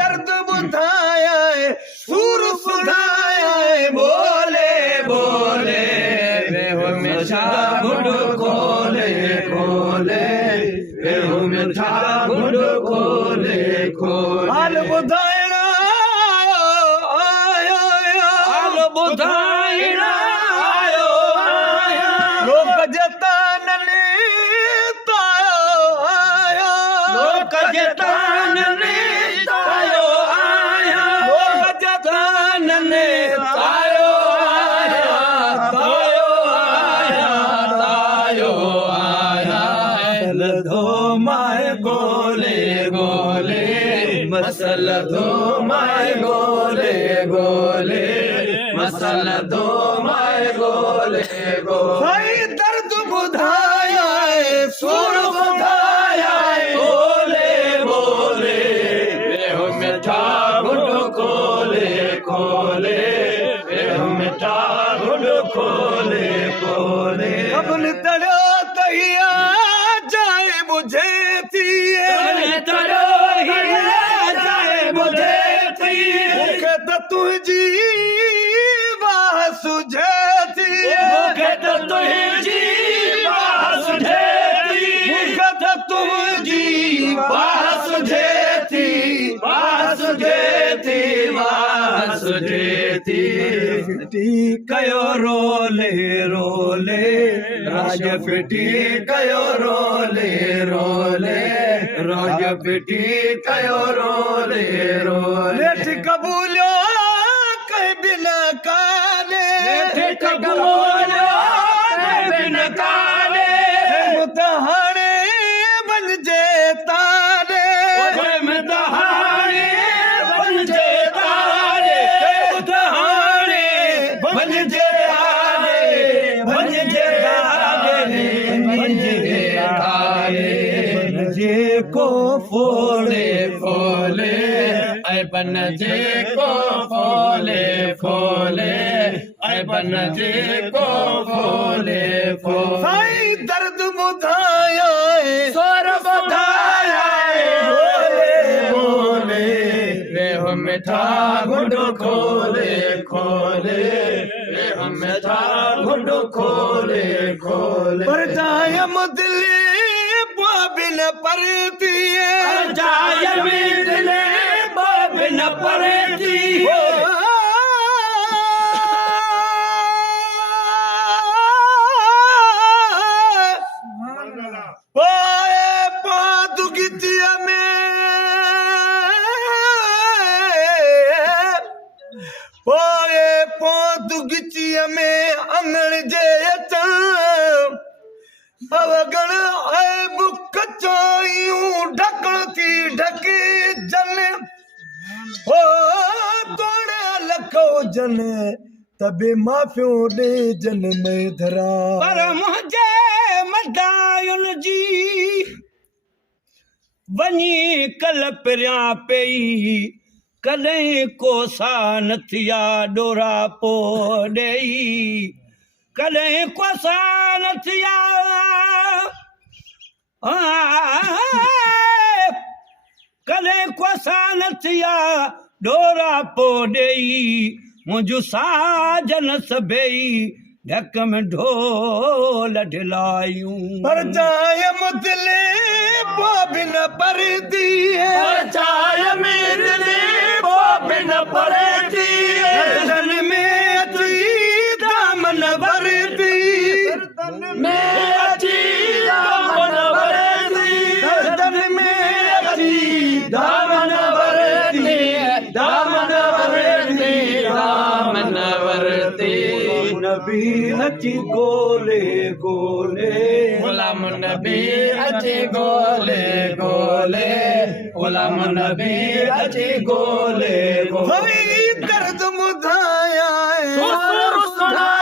दर्द बुधाया है सुर सुधाया है बोले बोले वे हमेशा गुड खोले खोले वे हमेशा गुड खोले खोले हाल बुधायणा आयो हाल बुधायणा आयो लोक जतन तायो आया लोक जतन तायो आया लोक जतन तायो आया तायो आया तायो आया लधो माय गोले गोले मसल दो माय गोले गोले मसल दो माय गोले गोले दर्द बुधाया है सुर बुधाया है बोले बोले वे मिठा गुड खोले खोले वे मिठा गुड खोले खोले अपन तड़ो तहिया जाए मुझे थी तड़ो जाए मुझे थी मुख तुझी बाह सुझे थी मुख तुझी बाह सुझे थी मुख तुझी बाह सुझे थी बाह सुझे थी बाह सुझे थी फिटी कयो रोले रोले राज फिटी कयो रोले रोले राज फिटी कयो रोले रोले कबूलो कहीं बिना काले कबूलो कहीं बिना काले मुतहाने बन जे तारे मुतहाने बन जे तारे मुतहाने बन जे तारे बन जे तारे बन जे तारे बन जे को फोले फोले ऐ बन जे को फोले फोले ऐ बन जे को फोले फोले साई दर्द बुधाया है स्वर बुधाया है बोले बोले वे हो मिठा गुड खोले खोले वे हो मिठा गुड खोले खोले पर जाय मुदले बिन परती है जाय मुदले बिन परती में अंगण जे अवगण ऐब कचायूं ढकण थी ढके जन हो तोड़े लखो जन तबे माफियो दे जन में धरा पर मुझे मदायुन जी वनी कल परिया पई कॾहिं कोसा न थिया डोरा पो ॾेई कॾहिं कोसा न थिया कॾहिं कोसा न थिया डोरा पो ॾेई मुंहिंजो साजन सभई ढक में ढोल ढिलायूं पर जाय मुदले बिन परदी है जाय मुदले बिन परदी दर्दन में अची दामन भरती में अची दामन भरती दर्दन में अची दामन भरती दामन भरती दामन भरती नबी अची गोले गोले गुलाम नबी अची गोले गोले गुलाम नबी अची गोले गोले दर्द मुधाया है